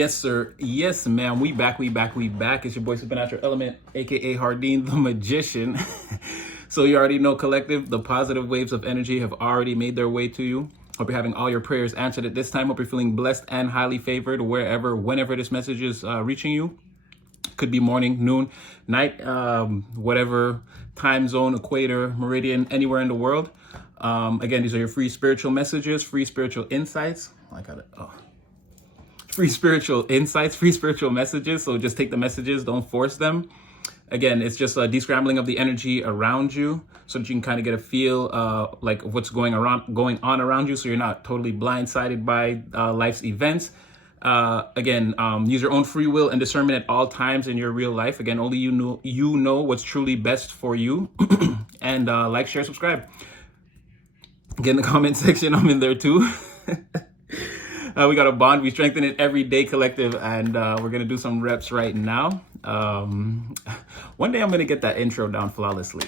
Yes, sir. Yes, ma'am. We back. It's your boy Supernatural Element, aka Hardin the Magician. So you already know, collective, the positive waves of energy have already made their way to you. Hope you're having all your prayers answered at this time. Hope you're feeling blessed and highly favored whenever this message is reaching you. Could be morning, noon, night, whatever time zone, equator, meridian, anywhere in the world. Again, these are your free spiritual messages, free spiritual insights. Free spiritual insights, free spiritual messages. So just take the messages, don't force them. Again, it's just a descrambling of the energy around you so that you can kind of get a feel like what's going on around you, so you're not totally blindsided by life's events. Again, use your own free will and discernment at all times in your real life. Again, only you know what's truly best for you. And like, share, subscribe. Get in the comment section. I'm in there too. We got a bond. We strengthen it every day, collective, and we're gonna do some reps right now. One day I'm gonna get that intro down flawlessly.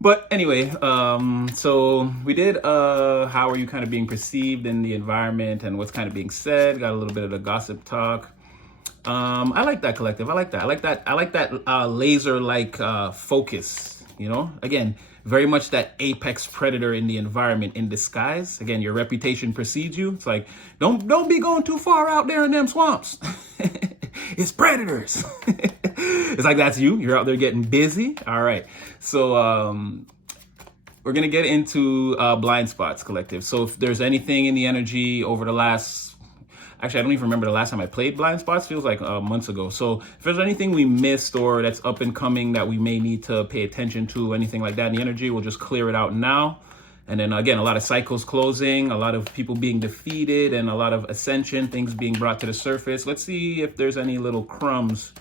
But anyway, so we did how are you kind of being perceived in the environment and what's kind of being said. Got a little bit of the gossip talk. I like that, collective. I like that laser-like focus, you know? Again, very much that apex predator in the environment in disguise. Again, your reputation precedes you. It's like, don't be going too far out there in them swamps. It's predators. It's like, that's you. You're out there getting busy. All right. So we're going to get into blind spots, collective. So if there's anything in the energy over the last, actually, I don't even remember the last time I played blind spots. Feels like months ago. So if there's anything we missed or that's up and coming that we may need to pay attention to, anything like that in the energy, we'll just clear it out now. And then again, a lot of cycles closing, a lot of people being defeated, and a lot of ascension, things being brought to the surface. Let's see if there's any little crumbs.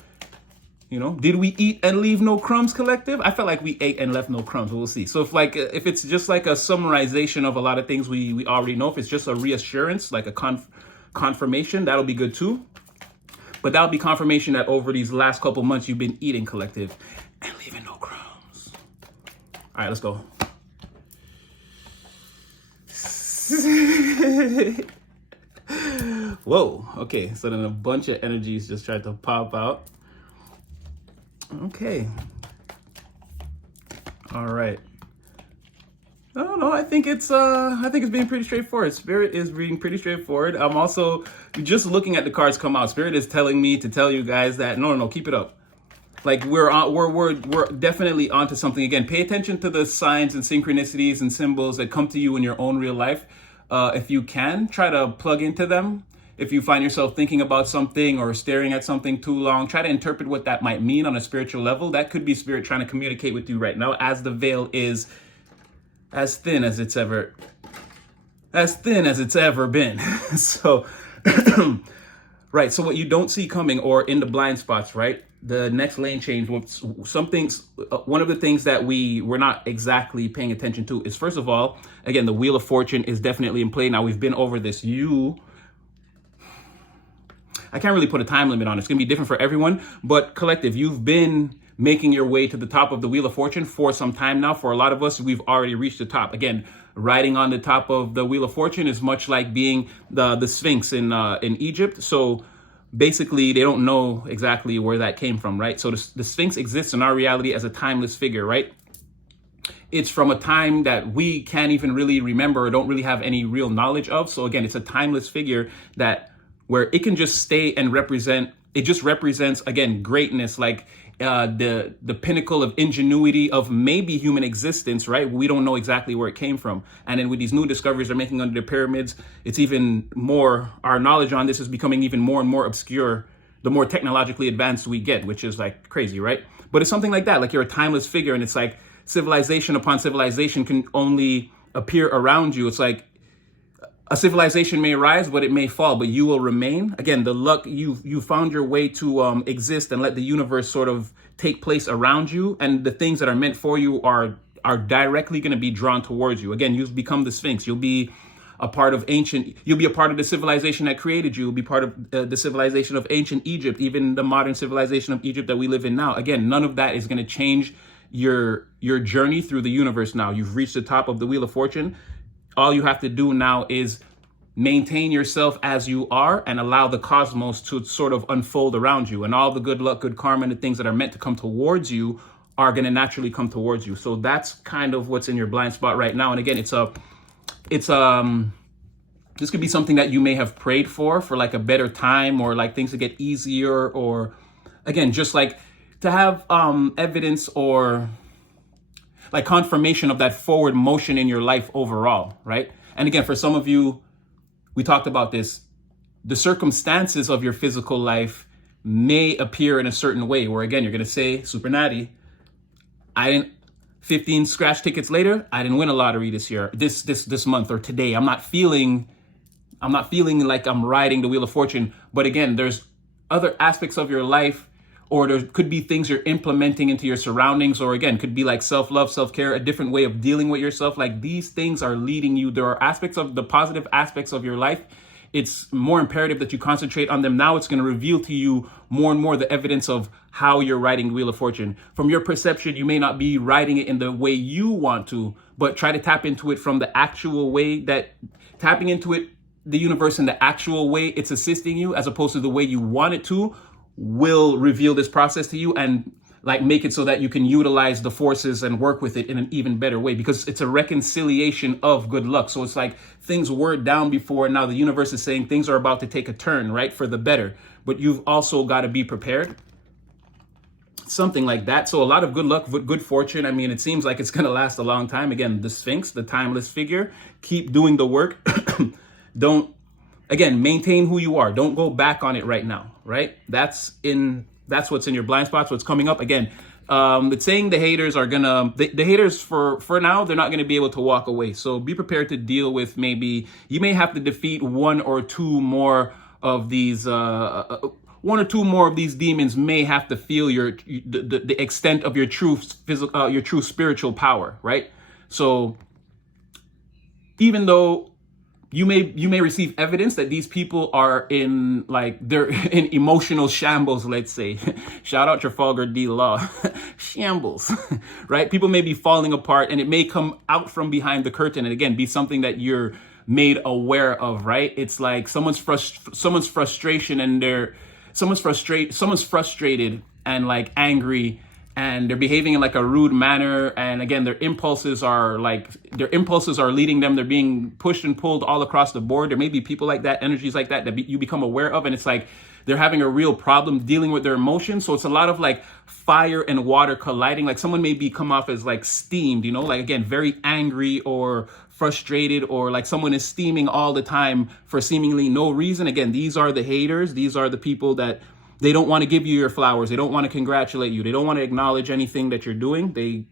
You know, did we eat and leave no crumbs, collective? I felt like we ate and left no crumbs. We'll see. So if it's just like a summarization of a lot of things we already know, if it's just a reassurance, like a confirmation, that'll be good too. But that'll be confirmation that over these last couple months you've been eating, collective, and leaving no crumbs. All right, let's go. Whoa. Okay, so then a bunch of energies just tried to pop out. Okay. All right. I don't know. I think it's being pretty straightforward. Spirit is being pretty straightforward. I'm also just looking at the cards come out. Spirit is telling me to tell you guys that no, keep it up. Like we're definitely onto something. Again, pay attention to the signs and synchronicities and symbols that come to you in your own real life. If you can, try to plug into them. If you find yourself thinking about something or staring at something too long, try to interpret what that might mean on a spiritual level. That could be spirit trying to communicate with you right now, as the veil is as thin as it's ever been. So right, so what you don't see coming, or in the blind spots, right? The next lane change, one of the things that we're not exactly paying attention to is, first of all, again, the Wheel of Fortune is definitely in play. Now, we've been over this. I can't really put a time limit on it. It's going to be different for everyone, but collective, you've been making your way to the top of the Wheel of Fortune for some time now. For a lot of us, we've already reached the top. Again, riding on the top of the Wheel of Fortune is much like being the Sphinx in Egypt. So basically, they don't know exactly where that came from, right? So the Sphinx exists in our reality as a timeless figure, right? It's from a time that we can't even really remember or don't really have any real knowledge of. So again, it's a timeless figure where it can just stay and represent. It just represents, again, greatness, like the pinnacle of ingenuity of maybe human existence, right? We don't know exactly where it came from. And then with these new discoveries they're making under the pyramids, it's even more, our knowledge on this is becoming even more and more obscure the more technologically advanced we get, which is like crazy, right? But it's something like that, like you're a timeless figure, and it's like civilization upon civilization can only appear around you. It's like a civilization may rise, but it may fall, but you will remain. Again, the luck, you found your way to exist and let the universe sort of take place around you. And the things that are meant for you are directly going to be drawn towards you. Again, you've become the Sphinx. You'll be a part of the civilization that created you. You'll be part of the civilization of ancient Egypt, even the modern civilization of Egypt that we live in now. Again, none of that is going to change your journey through the universe now. You've reached the top of the Wheel of Fortune. All you have to do now is maintain yourself as you are and allow the cosmos to sort of unfold around you, and all the good luck, good karma, and the things that are meant to come towards you are going to naturally come towards you. So that's kind of what's in your blind spot right now. And again, this could be something that you may have prayed for like a better time, or like things to get easier, or again, just like to have evidence or like confirmation of that forward motion in your life overall, right? And again, for some of you, we talked about this, the circumstances of your physical life may appear in a certain way where, again, you're going to say, Super Natty, 15 scratch tickets later, I didn't win a lottery this year, this month, or today. I'm not feeling like I'm riding the Wheel of Fortune. But again, there's other aspects of your life, or there could be things you're implementing into your surroundings, or again, could be like self-love, self-care, a different way of dealing with yourself. Like these things are leading you. There are aspects of the positive aspects of your life. It's more imperative that you concentrate on them now. It's going to reveal to you more and more the evidence of how you're riding the Wheel of Fortune. From your perception, you may not be riding it in the way you want to, but try to tap into it from the actual way that tapping into it, the universe in the actual way it's assisting you, as opposed to the way you want it to, will reveal this process to you and like make it so that you can utilize the forces and work with it in an even better way, because it's a reconciliation of good luck. So it's like things were down before, and now the universe is saying things are about to take a turn, right, for the better. But you've also got to be prepared. Something like that. So a lot of good luck, good fortune. I mean, it seems like it's going to last a long time. Again, the Sphinx, the timeless figure. Keep doing the work. Don't, again, maintain who you are. Don't go back on it right now, right? That's what's in your blind spots, what's coming up. Again, it's saying the haters are gonna, the haters for now, they're not gonna be able to walk away. So be prepared to deal with, maybe you may have to defeat one or two more of these demons. May have to feel the extent of your true physical, your true spiritual power, right? So even though you may receive evidence that these people are in, like, they're in emotional shambles, let's say. Shout out Trafalgar D. Law. Shambles, right? People may be falling apart, and it may come out from behind the curtain, and again, be something that you're made aware of, right? It's like someone's frustration, and someone's frustrated and like angry, and they're behaving in like a rude manner. And again, their impulses are leading them. They're being pushed and pulled all across the board. There may be people like that, energies like that you become aware of. And it's like they're having a real problem dealing with their emotions. So it's a lot of like fire and water colliding. Like someone may come off as like steamed, like, again, very angry or frustrated, or like someone is steaming all the time for seemingly no reason. Again, these are the haters. These are the people that they don't want to give you your flowers. They don't want to congratulate you. They don't want to acknowledge anything that you're doing. They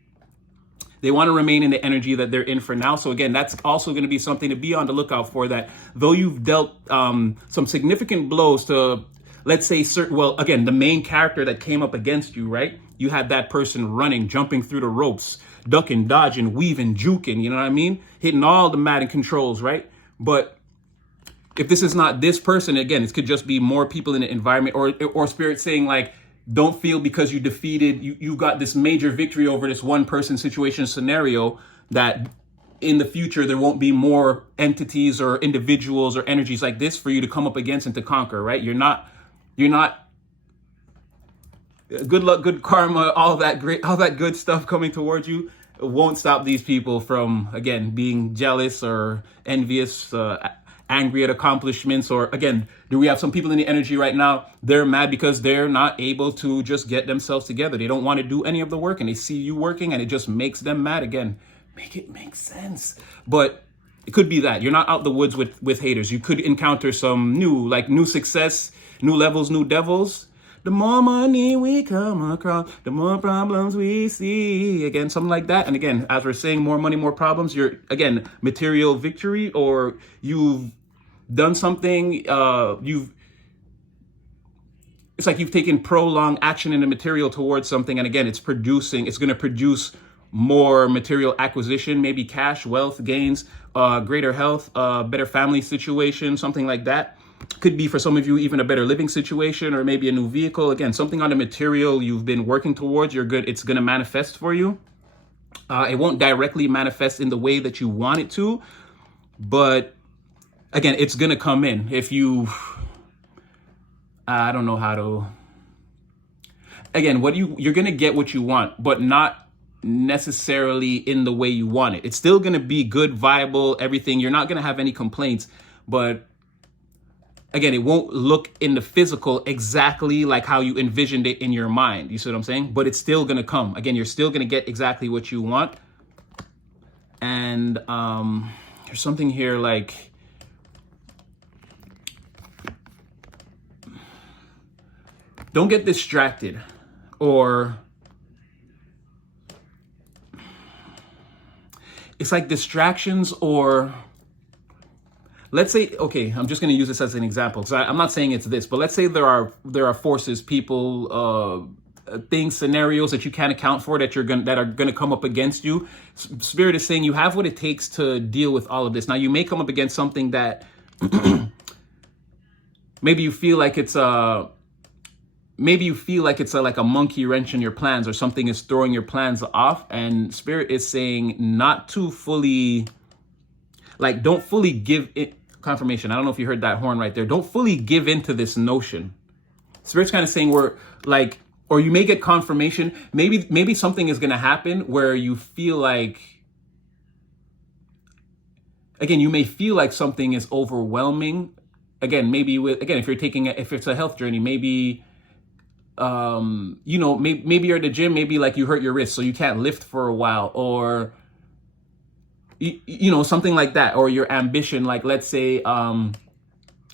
want to remain in the energy that they're in for now. So again, that's also going to be something to be on the lookout for, that though you've dealt some significant blows to, let's say, again, the main character that came up against you, right? You had that person running, jumping through the ropes, ducking, dodging, weaving, juking, you know what I mean? Hitting all the Madden controls, right? But if this is not this person, again, it could just be more people in the environment, or spirit saying like, don't feel because you got this major victory over this one person, situation, scenario, that in the future there won't be more entities or individuals or energies like this for you to come up against and to conquer, right? You're not good luck, good karma, all that good stuff coming towards you. It won't stop these people from, again, being jealous or envious, angry at accomplishments. Or again, do we have some people in the energy right now? They're mad because they're not able to just get themselves together. They don't want to do any of the work, and they see you working, and it just makes them mad. Again, make it make sense. But it could be that you're not out the woods with haters. You could encounter some new success, new levels, new devils. The more money we come across, the more problems we see. Again, something like that. And again, as we're saying, more money, more problems. You're, again, material victory, or you've done something. It's like you've taken prolonged action in the material towards something. And again, it's going to produce more material acquisition, maybe cash, wealth, gains, greater health, better family situation, something like that. Could be for some of you even a better living situation, or maybe a new vehicle. Again, something on the material you've been working towards. It's going to manifest for you. It won't directly manifest in the way that you want it to, but again, it's gonna come in. If you, I don't know how to, again, you're gonna get what you want, but not necessarily in the way you want it. It's still gonna be good, viable, everything. You're not gonna have any complaints, but again, it won't look in the physical exactly like how you envisioned it in your mind. You see what I'm saying? But it's still gonna come. Again, you're still gonna get exactly what you want. And there's something here like, don't get distracted, or it's like distractions, or let's say, okay, I'm just going to use this as an example. So I'm not saying it's this, but let's say there are forces, people, things, scenarios that you can't account for that are going to come up against you. Spirit is saying you have what it takes to deal with all of this. Now, you may come up against something that maybe you feel like it's like a monkey wrench in your plans, or something is throwing your plans off. And Spirit is saying not to fully, like, don't fully give it confirmation. I don't know if you heard that horn right there. Don't fully give into this notion. Spirit's kind of saying we're like, or you may get confirmation. Maybe something is going to happen where you feel like, again, you may feel like something is overwhelming. Again, maybe if it's a health journey, maybe, maybe you're at the gym, maybe like you hurt your wrist, so you can't lift for a while, or, something like that. Or your ambition, like, let's say,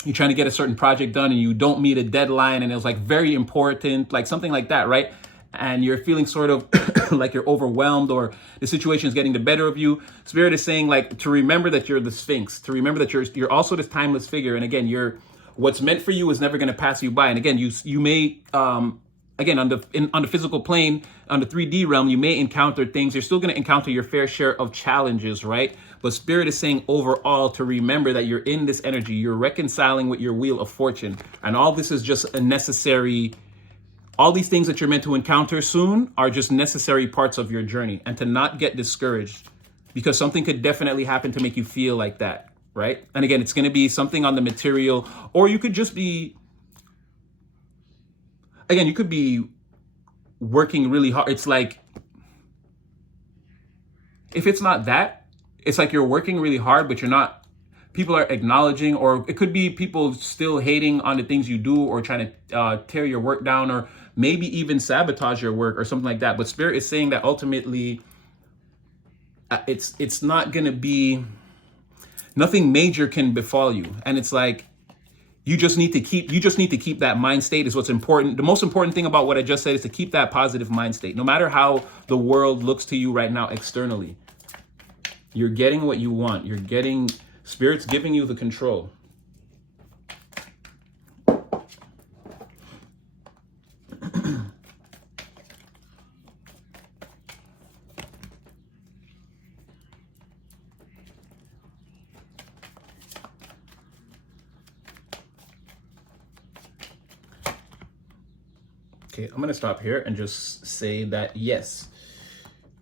you're trying to get a certain project done and you don't meet a deadline, and it was like very important, like something like that, right? And you're feeling sort of like you're overwhelmed, or the situation is getting the better of you. Spirit is saying, like, to remember that you're the Sphinx, to remember that you're also this timeless figure. And again, what's meant for you is never going to pass you by. And again, you may, again, on the physical plane, on the 3D realm, you may encounter things. You're still going to encounter your fair share of challenges, right? But Spirit is saying overall to remember that you're in this energy. You're reconciling with your wheel of fortune. And all this is just a necessary, all these things that you're meant to encounter soon are just necessary parts of your journey. And to not get discouraged, because something could definitely happen to make you feel like that, right? And again, it's going to be something on the material, or you could just be, again, you could be working really hard. It's like, if it's not that, it's like you're working really hard, but you're not, people are acknowledging, or it could be people still hating on the things you do, or trying to tear your work down, or maybe even sabotage your work or something like that. But Spirit is saying that ultimately it's not going to be, nothing major can befall you. And it's like, you just need to keep that mind state is what's important. The most important thing about what I just said is to keep that positive mind state. No matter how the world looks to you right now externally, you're getting what you want. Spirit's giving you the control. Okay, I'm going to stop here and just say that, yes.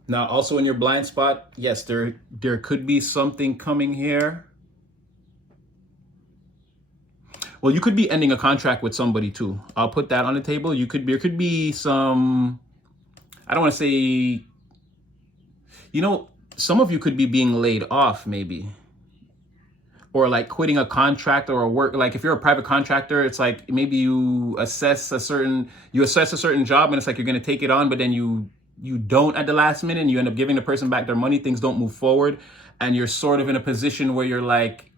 Now, also in your blind spot, yes, there could be something coming here. Well, you could be ending a contract with somebody too. I'll put that on the table. There could be some, I don't want to say, some of you could be being laid off maybe. Or like quitting a contract or a work, like if you're a private contractor, it's like maybe you assess a certain job, and it's like you're going to take it on, but then you don't at the last minute, and you end up giving the person back their money. Things don't move forward, and you're sort of in a position where you're like,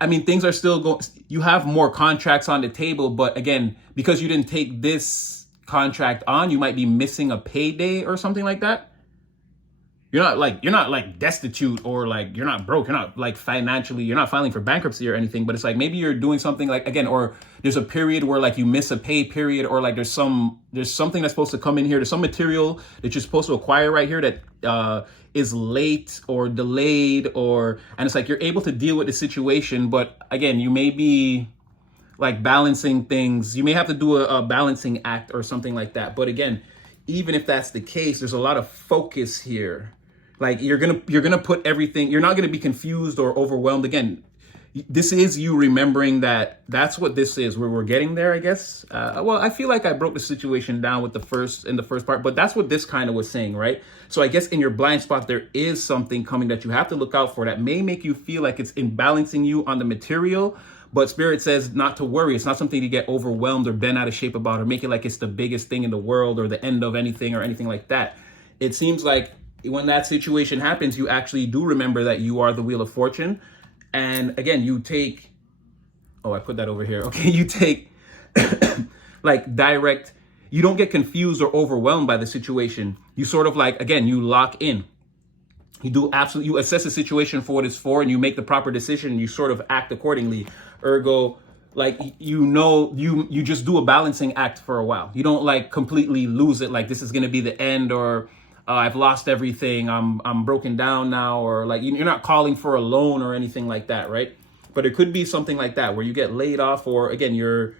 I mean, things are still going, you have more contracts on the table, but again, because you didn't take this contract on, you might be missing a payday or something like that. You're not like destitute, or like you're not broke. You're not like financially, you're not filing for bankruptcy or anything, but it's like maybe you're doing something like, again, or there's a period where like you miss a pay period, or like there's something that's supposed to come in here. There's some material that you're supposed to acquire right here that is late or delayed, and it's like you're able to deal with the situation. But again, you may be like balancing things. You may have to do a balancing act or something like that. But again, even if that's the case, there's a lot of focus here. Like you're gonna put everything. You're not gonna be confused or overwhelmed. Again, this is you remembering that that's what this is. Where we're getting there, I guess. Well, I feel like I broke the situation down with the first part, but that's what this kind of was saying, right? So I guess in your blind spot, there is something coming that you have to look out for that may make you feel like it's imbalancing you on the material. But Spirit says not to worry. It's not something to get overwhelmed or bent out of shape about or make it like it's the biggest thing in the world or the end of anything or anything like that. It seems like when that situation happens, you actually do remember that you are the Wheel of Fortune. And again, you take, oh, I put that over here. Okay, you take like direct, you don't get confused or overwhelmed by the situation. You sort of like, again, you lock in. You assess the situation for what it's for and you make the proper decision and you sort of act accordingly. Ergo, like, you just do a balancing act for a while. You don't like completely lose it. Like this is going to be the end or I've lost everything. I'm broken down now, or like you're not calling for a loan or anything like that. Right. But it could be something like that where you get laid off or again,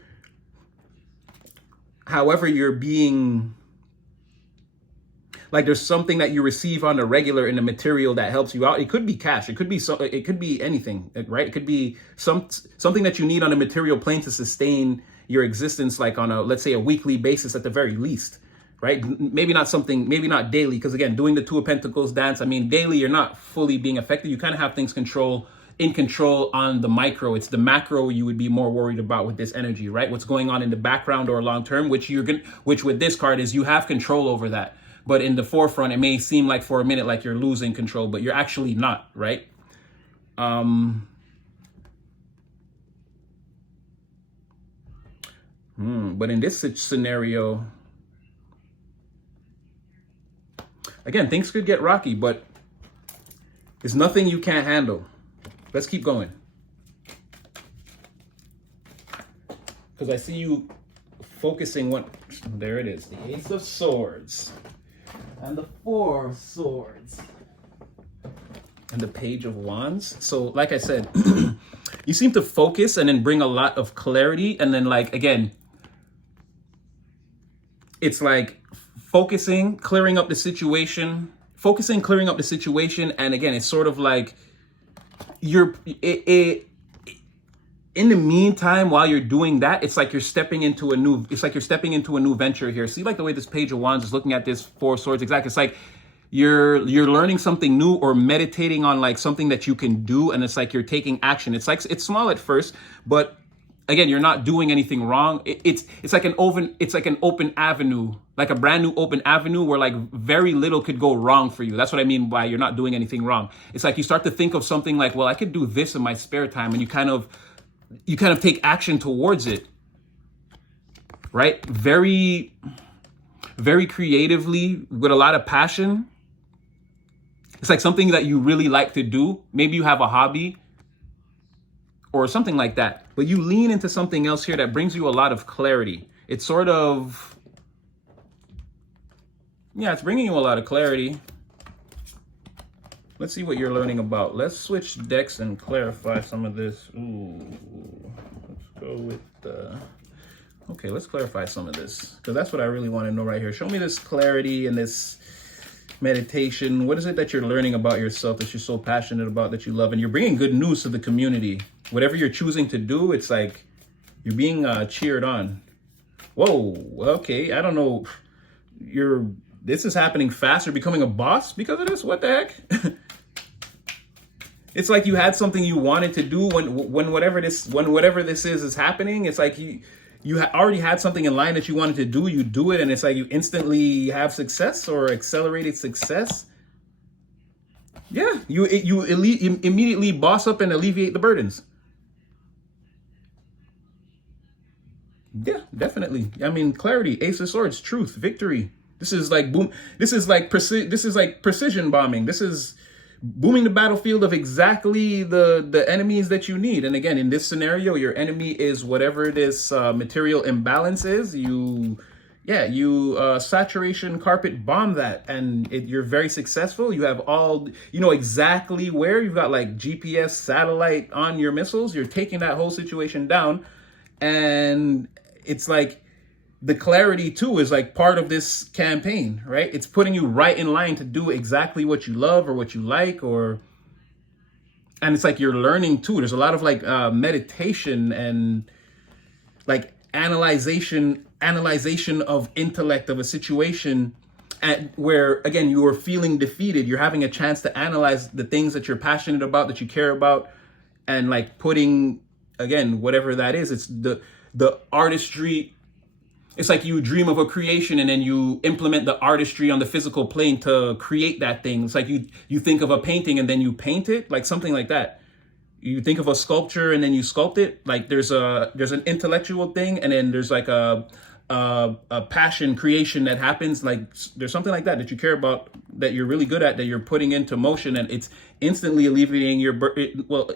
however you're being like there's something that you receive on the regular in the material that helps you out. It could be cash. It could be anything, right? It could be something that you need on a material plane to sustain your existence, like on let's say a weekly basis at the very least, right? Maybe not daily, because again, doing the Two of Pentacles dance, I mean, daily you're not fully being affected. You kind of have things in control on the micro. It's the macro you would be more worried about with this energy, right? What's going on in the background or long term, which with this card is you have control over that. But in the forefront, it may seem like for a minute like you're losing control, but you're actually not, right? But in this scenario, again, things could get rocky, but it's nothing you can't handle. Let's keep going. Because I see you focusing there it is, the Ace of Swords. And the Four of Swords. And the Page of Wands. So like I said, you seem to focus and then bring a lot of clarity. And then like, again, it's like focusing, clearing up the situation. And again, it's sort of like in the meantime, while you're doing that, it's like you're stepping into a new venture here. See, like the way this Page of Wands is looking at this Four of Swords, exactly. It's like you're learning something new or meditating on like something that you can do, and it's like you're taking action. It's like it's small at first, but again, you're not doing anything wrong. It's like an open avenue, like a brand new open avenue where like very little could go wrong for you. That's what I mean by you're not doing anything wrong. It's like you start to think of something like, well, I could do this in my spare time, and you kind of take action towards it, right? Very, very creatively, with a lot of passion. It's like something that you really like to do. Maybe you have a hobby or something like that, but you lean into something else here that brings you a lot of clarity. It's sort of, yeah, it's bringing you a lot of clarity. Let's see what you're learning about. Let's switch decks and clarify some of this. Ooh, let's go with okay, let's clarify some of this, because that's what I really want to know right here. Show me this clarity and this meditation. What is it that you're learning about yourself that you're so passionate about, that you love? And you're bringing good news to the community. Whatever you're choosing to do, it's like you're being cheered on. Whoa, okay, I don't know. This is happening fast. You're becoming a boss because of this? What the heck? It's like you had something you wanted to do when whatever this is happening. It's like you already had something in line that you wanted to do. You do it, and it's like you instantly have success or accelerated success. Yeah, you immediately boss up and alleviate the burdens. Yeah, definitely. I mean, clarity, Ace of Swords, truth, victory. This is like boom. This is like precision bombing. This is booming the battlefield of exactly the enemies that you need. And again, in this scenario, your enemy is whatever this material imbalance is. You saturation carpet bomb that, and you're very successful. You have exactly where. You've got like GPS satellite on your missiles. You're taking that whole situation down, and it's like the clarity too is like part of this campaign, right? It's putting you right in line to do exactly what you love or what you like, or and it's like you're learning too. There's a lot of like meditation and like analyzation of intellect of a situation, where again you are feeling defeated. You're having a chance to analyze the things that you're passionate about, that you care about, and like putting, again, whatever that is. It's the artistry. It's like you dream of a creation and then you implement the artistry on the physical plane to create that thing. It's like you think of a painting and then you paint it, like something like that. You think of a sculpture and then you sculpt it. Like there's an intellectual thing, and then there's like a passion creation that happens. Like there's something like that you care about, that you're really good at, that you're putting into motion, and it's instantly alleviating your well,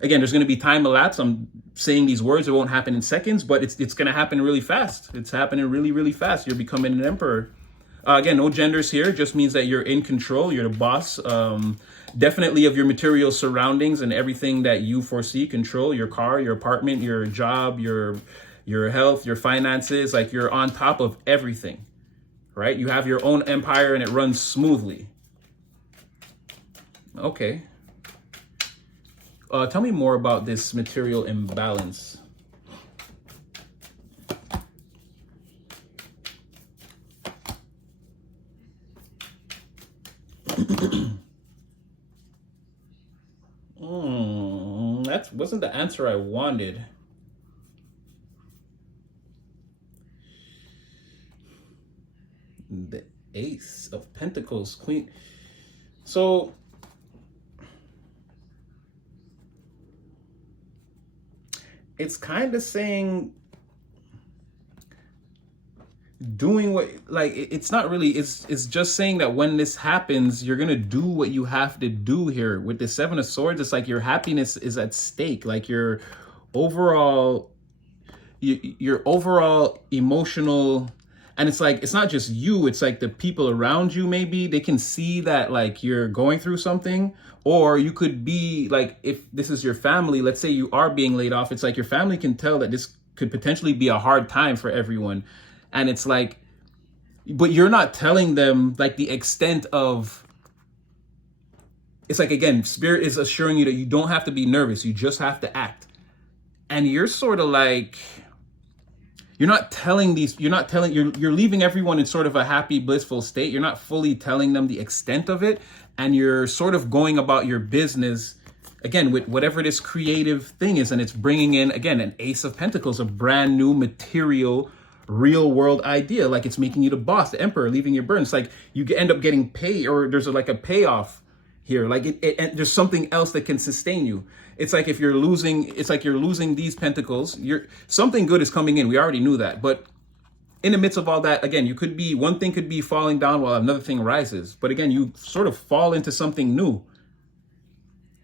again, there's going to be time elapse. I'm saying these words, it won't happen in seconds, but it's going to happen really fast. It's happening really, really fast. You're becoming an emperor. Again, no genders here. It just means that you're in control. You're the boss. Definitely of your material surroundings and everything that you foresee. Control your car, your apartment, your job, your health, your finances. Like you're on top of everything, right? You have your own empire and it runs smoothly. Okay. Tell me more about this material imbalance. That wasn't the answer I wanted. The Ace of Pentacles, Queen. So it's kind of saying doing what, like, it's not really, it's just saying that when this happens, you're gonna do what you have to do here. With the Seven of Swords, it's like your happiness is at stake. Like your overall emotional, and it's like, it's not just you, it's like the people around you. Maybe they can see that like you're going through something, or you could be like, if this is your family, let's say you are being laid off, it's like your family can tell that this could potentially be a hard time for everyone. And it's like, but you're not telling them like the extent of, it's like, again, Spirit is assuring you that you don't have to be nervous. You just have to act. And you're sort of like, you're leaving everyone in sort of a happy, blissful state. You're not fully telling them the extent of it. And you're sort of going about your business, again, with whatever this creative thing is. And it's bringing in, again, an Ace of Pentacles, a brand new material, real world idea. Like it's making you the boss, the emperor, leaving your burden. It's like you end up getting paid, or there's like a payoff here. Like and there's something else that can sustain you. It's like if you're losing, it's like you're losing these pentacles, something good is coming in. We already knew that. But in the midst of all that, again, one thing could be falling down while another thing rises. But again, you sort of fall into something new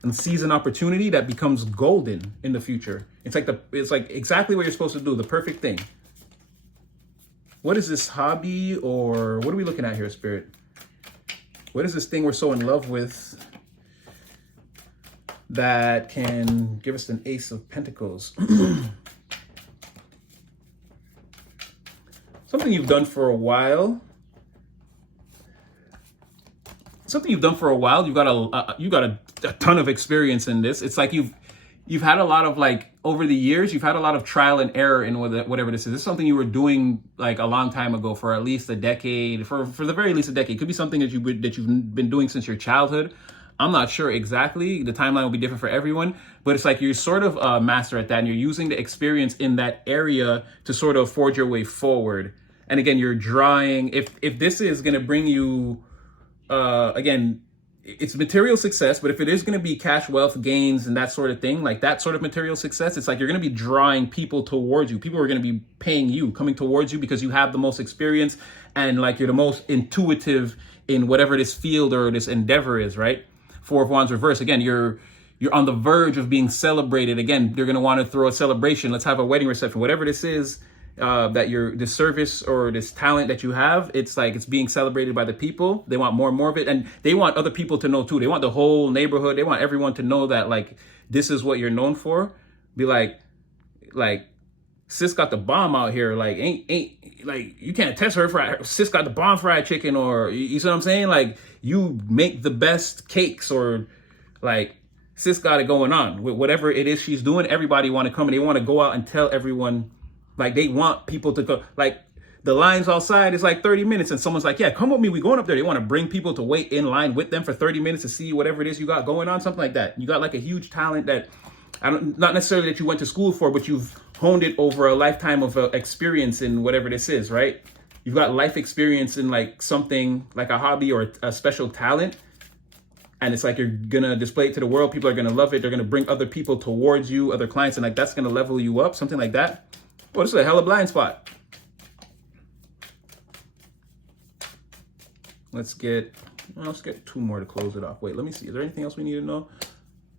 and seize an opportunity that becomes golden in the future. It's like exactly what you're supposed to do, the perfect thing. What is this hobby, or what are we looking at here, Spirit? What is this thing we're so in love with that can give us an Ace of Pentacles? Something you've done for a while. You've got a ton of experience in this. It's like you've had a lot of, like, over the years, you've had a lot of trial and error in whatever this is. This is something you were doing like a long time ago, for at least a decade, for the very least a decade. It could be something that you've been doing since your childhood. I'm not sure exactly. The timeline will be different for everyone, but it's like you're sort of a master at that, and you're using the experience in that area to sort of forge your way forward. And again, you're drawing, if this is going to bring you, again, it's material success, but if it is going to be cash, wealth, gains, and that sort of thing, like that sort of material success, it's like you're going to be drawing people towards you. People are going to be paying you, coming towards you, because you have the most experience and like you're the most intuitive in whatever this field or this endeavor is, right? Four of Wands reverse. Again, you're on the verge of being celebrated. Again, you're going to want to throw a celebration. Let's have a wedding reception, whatever this is. This service or this talent that you have, it's like it's being celebrated by the people. They want more and more of it, and they want other people to know too. They want the whole neighborhood, they want everyone to know that like this is what you're known for. Be like sis got the bomb out here. Like, ain't like, you can't test her fried. Sis got the bomb fried chicken, or you see what I'm saying? Like, you make the best cakes, or like, sis got it going on with whatever it is she's doing. Everybody want to come and they want to go out and tell everyone, like, they want people to go. Like, the lines outside is like 30 minutes, and someone's like, yeah, come with me, we going up there. They want to bring people to wait in line with them for 30 minutes to see whatever it is you got going on, something like that. You got like a huge talent that, not necessarily that you went to school for, but you've honed it over a lifetime of experience in whatever this is, right? You've got life experience in like something like a hobby or a special talent. And it's like, you're going to display it to the world. People are going to love it. They're going to bring other people towards you, other clients. And like, that's going to level you up, something like that. Oh, this is a hella blind spot. Let's get 2 more to close it off. Wait, let me see. Is there anything else we need to know?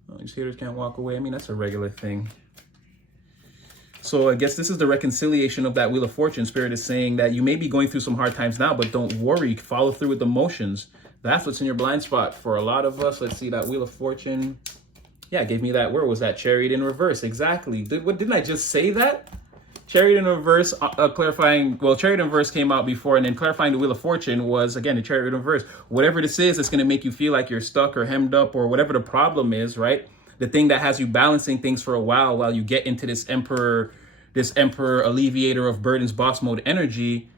Oh, these haters can't walk away. I mean, that's a regular thing. So I guess this is the reconciliation of that Wheel of Fortune. Spirit is saying that you may be going through some hard times now, but don't worry. Follow through with the motions. That's what's in your blind spot for a lot of us. Let's see, that Wheel of Fortune. Yeah, it gave me that. Where was that? Chariot in reverse. Exactly. Didn't I just say that? Chariot in reverse, clarifying, well, Chariot in reverse came out before, and then clarifying the Wheel of Fortune was, again, the Chariot in reverse. Whatever this is, it's going to make you feel like you're stuck or hemmed up, or whatever the problem is, right? The thing that has you balancing things for a while you get into this emperor alleviator of burdens, boss mode energy.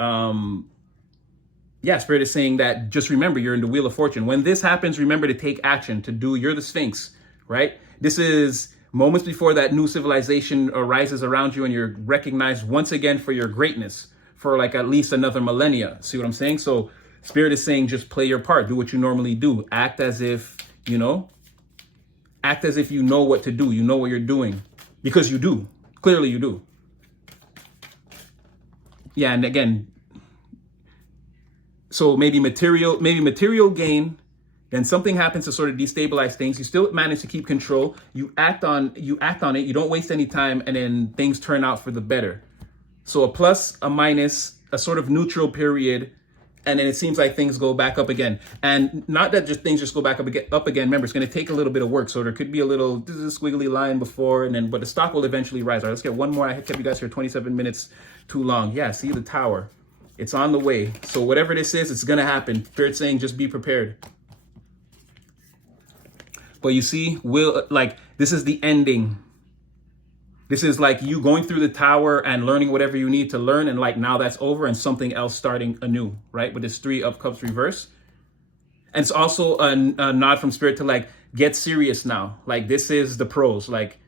Yeah, Spirit is saying that just remember, you're in the Wheel of Fortune. When this happens, remember to take action, you're the Sphinx, right? This is moments before that new civilization arises around you, and you're recognized once again for your greatness for like at least another millennia. See what I'm saying? So Spirit is saying, just play your part. Do what you normally do. Act as if you know what to do. You know what you're doing, because you do. Clearly you do. Yeah, and again, so maybe material gain. Then something happens to sort of destabilize things. You still manage to keep control. You act on it. You don't waste any time, and then things turn out for the better. So a plus, a minus, a sort of neutral period, and then it seems like things go back up again. And not that things just go back up again. Remember, it's going to take a little bit of work. So there could be this is a squiggly line before, but the stock will eventually rise. All right, let's get one more. I kept you guys here 27 minutes too long. Yeah, see the tower. It's on the way. So whatever this is, it's going to happen. Spirit saying, just be prepared. But you see, this is the ending. This is like you going through the tower and learning whatever you need to learn. And like, now that's over, and something else starting anew, right? With this 3 of Cups reverse. And it's also a nod from Spirit to like, get serious now. Like, this is the pros. Like,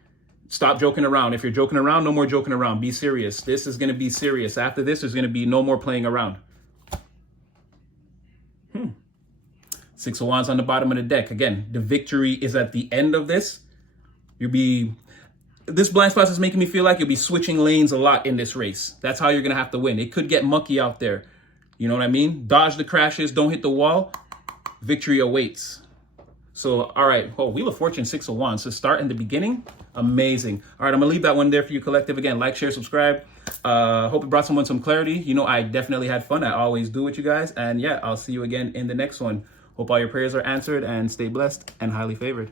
stop joking around. If you're joking around, no more joking around. Be serious. This is going to be serious. After this, there's going to be no more playing around. 6 of Wands on the bottom of the deck. Again, the victory is at the end of this. This blind spot is making me feel like you'll be switching lanes a lot in this race. That's how you're going to have to win. It could get mucky out there. You know what I mean? Dodge the crashes. Don't hit the wall. Victory awaits. So, all right. Oh, Wheel of Fortune, 6 of Wands. So start in the beginning. Amazing. All right, I'm going to leave that one there for you, collective. Again, like, share, subscribe. Hope it brought someone some clarity. You know, I definitely had fun. I always do with you guys. And yeah, I'll see you again in the next one. Hope all your prayers are answered, and stay blessed and highly favored.